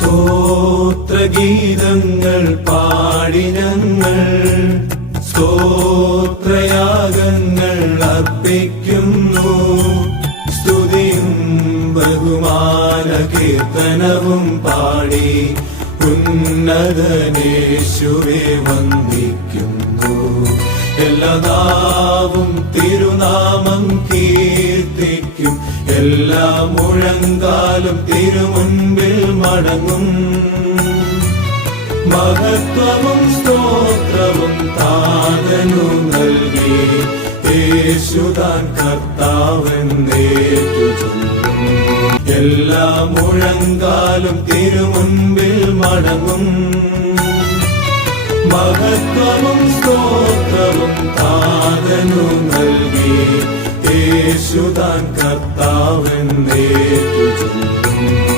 സ്തോത്രഗീതങ്ങൾ പാടി ഞങ്ങൾ സ്തോത്രയാഗങ്ങൾ അർപ്പിക്കുന്നു. സ്തുതിയും ബഹുമാന കീർത്തനവും പാടി ഉന്നതനേശുവേ വന്ദിക്കുന്നു. എല്ലാ നാവും തിരുനാമം കീർത്തിക്കും. എല്ലാ മുഴങ്കാലും തിരുമുൻപിൽ മടങ്ങും. മഹത്വവും സ്തോത്രവും താതനു നൽകി യേശുതാൻ കർത്താവെന്നേറ്റു ചൊല്ലും. എല്ലാ മുഴങ്കാലും തിരുമുൻപിൽ മടങ്ങും. മഹത്വവും സ്തോത്രവും താതനു നൽകി യേശുതാൻ കർത്താവെന്നേറ്റു ചൊല്ലും.